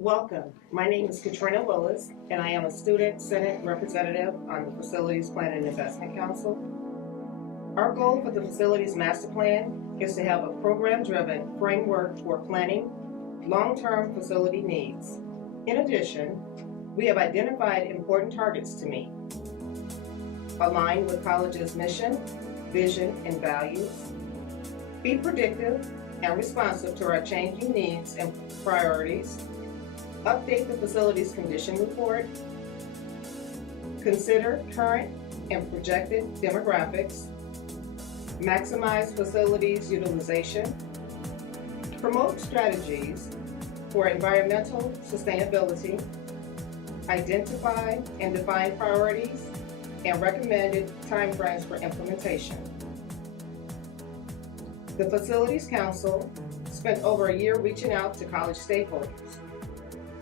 Welcome. My name is Katrina Willis, and I am a Student Senate Representative on the Facilities Plan and Investment Council. Our goal for the Facilities Master Plan is to have a program-driven framework for planning long-term facility needs. In addition, we have identified important targets to meet, align with college's mission, vision, and values, be predictive and responsive to our changing needs and priorities, update the facilities condition report, consider current and projected demographics, maximize facilities utilization, promote strategies for environmental sustainability, identify and define priorities, and recommended timeframes for implementation. The Facilities Council spent over a year reaching out to college stakeholders.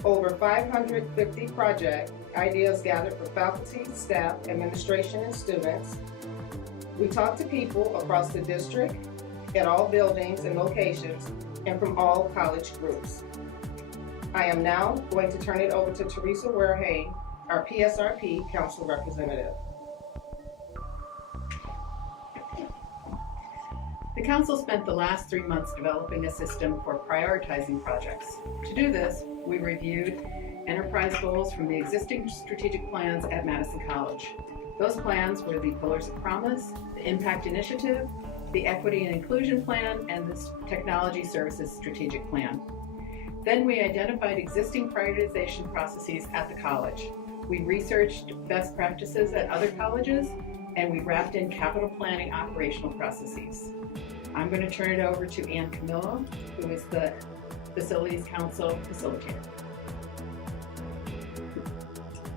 Over 550 project ideas gathered from faculty, staff, administration, and students. We talked to people across the district, at all buildings and locations, and from all college groups. I am now going to turn it over to Teresa Warehay, our PSRP Council Representative. The Council spent the last 3 months developing a system for prioritizing projects. To do this, we reviewed enterprise goals from the existing strategic plans at Madison College. Those plans were the Pillars of Promise, the Impact Initiative, the Equity and Inclusion Plan, and the Technology Services Strategic Plan. Then we identified existing prioritization processes at the college. We researched best practices at other colleges, and we wrapped in capital planning operational processes. I'm going to turn it over to Ann Camillo, who is the Facilities Council facilitator.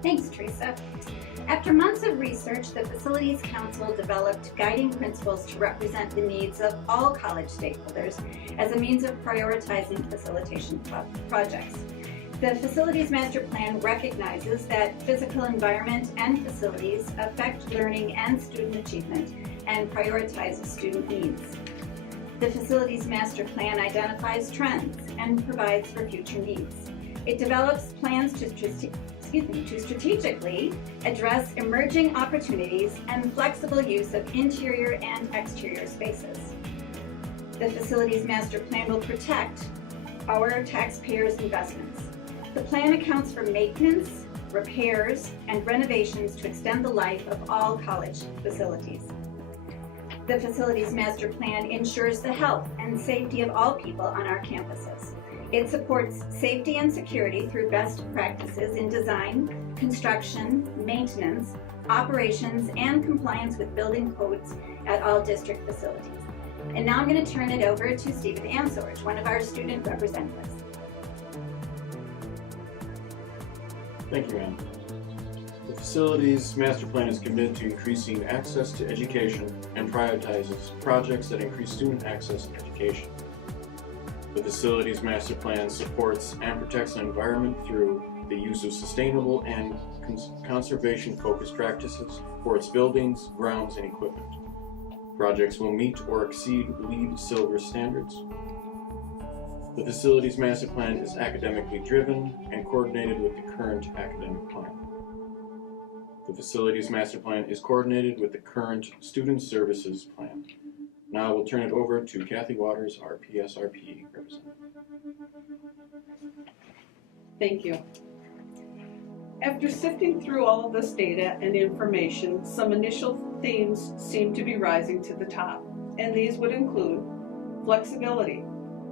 Thanks, Teresa. After months of research, the Facilities Council developed guiding principles to represent the needs of all college stakeholders as a means of prioritizing facilitation projects. The Facilities Master Plan recognizes that physical environment and facilities affect learning and student achievement and prioritizes student needs. The Facilities Master Plan identifies trends and provides for future needs. It develops plans to strategically address emerging opportunities and flexible use of interior and exterior spaces. The Facilities Master Plan will protect our taxpayers' investments. The plan accounts for maintenance, repairs, and renovations to extend the life of all college facilities. The Facilities Master Plan ensures the health and safety of all people on our campuses. It supports safety and security through best practices in design, construction, maintenance, operations, and compliance with building codes at all district facilities. And now I'm going to turn it over to Stephen Ansorge, one of our student representatives. Thank you, Ann. The Facilities Master Plan is committed to increasing access to education and prioritizes projects that increase student access to education. The Facilities Master Plan supports and protects the environment through the use of sustainable and conservation-focused practices for its buildings, grounds, and equipment. Projects will meet or exceed LEED Silver standards. The Facilities Master Plan is academically driven and coordinated with the current academic plan. The Facilities Master Plan is coordinated with the current Student Services Plan. Now we'll turn it over to Kathy Waters, our PSRP representative. Thank you. After sifting through all of this data and information, some initial themes seem to be rising to the top, and these would include flexibility.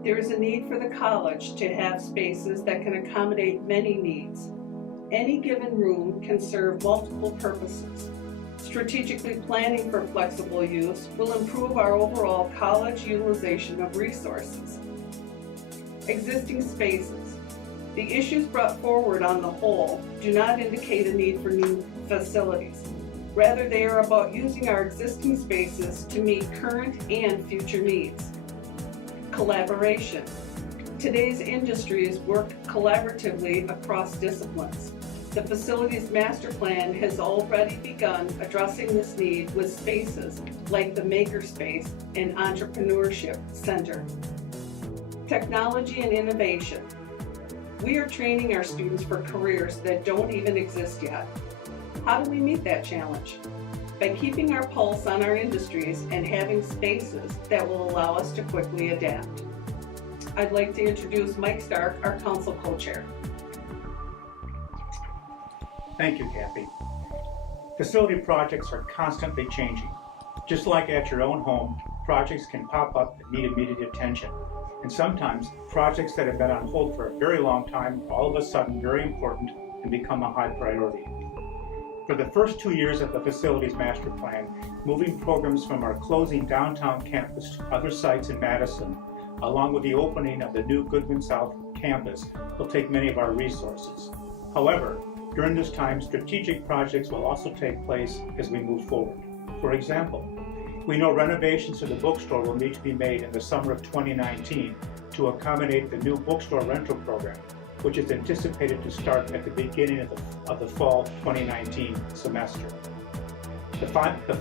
There is a need for the college to have spaces that can accommodate many needs. Any given room can serve multiple purposes. Strategically planning for flexible use will improve our overall college utilization of resources. Existing spaces. The issues brought forward on the whole do not indicate a need for new facilities. Rather, they are about using our existing spaces to meet current and future needs. Collaboration. Today's industries work collaboratively across disciplines. The Facilities Master Plan has already begun addressing this need with spaces like the Makerspace and Entrepreneurship Center. Technology and innovation. We are training our students for careers that don't even exist yet. How do we meet that challenge? By keeping our pulse on our industries and having spaces that will allow us to quickly adapt. I'd like to introduce Mike Stark, our council co-chair. Thank you, Kathy. Facility projects are constantly changing. Just like at your own home, projects can pop up that need immediate attention. And sometimes, projects that have been on hold for a very long time are all of a sudden very important and become a high priority. For the first 2 years of the Facilities Master Plan, moving programs from our closing downtown campus to other sites in Madison, along with the opening of the new Goodwin South campus, will take many of our resources. However, during this time, strategic projects will also take place as we move forward. For example, we know renovations to the bookstore will need to be made in the summer of 2019 to accommodate the new bookstore rental program, which is anticipated to start at the beginning of the fall 2019 semester. The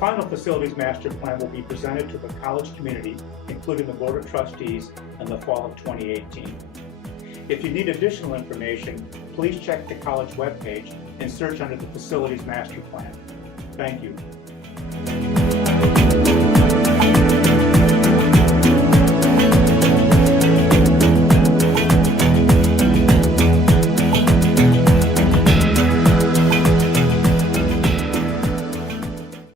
final Facilities Master Plan will be presented to the college community, including the Board of Trustees, in the fall of 2018. If you need additional information, please check the college webpage and search under the Facilities Master Plan. Thank you.